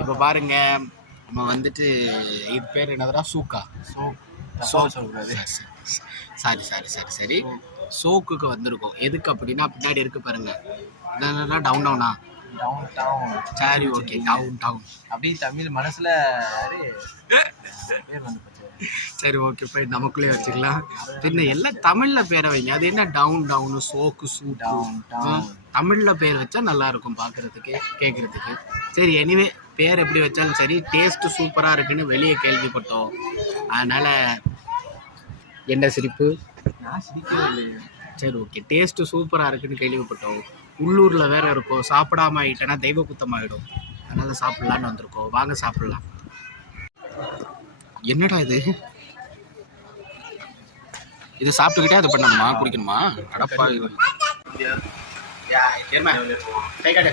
இப்போ பாருங்க, நம்ம வந்துட்டு இது பேர் என்னதுடா? சூக்கா. சரி சோக்குக்கு வந்திருக்கோம். எதுக்கு அப்படின்னா பின்னாடி இருக்கு பாருங்க. என்னன்னா டவுன் டவுனா? சரி ஓகே, டவுன் டவுன் அப்படியே தமிழ் மனசுல சரி ஓகே, போய் நமக்குள்ளே வச்சுக்கலாம். பின்ன எல்லாம் தமிழில் பேரை வைங்க. அது என்ன டவுன் டவுனு, சோக்கு, சூக்கு? தமிழில் பேர் வச்சா நல்லா இருக்கும் பார்க்குறதுக்கு, கேட்குறதுக்கு. சரி, எனிவே பேர் எப்படி வச்சாலும் சரி, டேஸ்ட்டு சூப்பராக இருக்குன்னு வெளியே கேள்விப்பட்டோம். அதனால் என்ன சிரிப்பு? நான் சிரிக்கவே இல்லை. சரி ஓகே, டேஸ்ட்டு சூப்பராக இருக்குன்னு கேள்விப்பட்டோம். உள்ளூரில் வேறு இருக்கும். சாப்பிடாம ஆகிட்டேன்னா தெய்வ குத்தம் ஆகிடும். அதனால் சாப்பிட்லான்னு வந்திருக்கோம். வாங்க சாப்பிட்லாம். என்னடா இது? இதை சாப்பிட்டுக்கிட்டே அதை பண்ணணுமா? குடிக்கணுமா? அடப்பா கை காட்டு.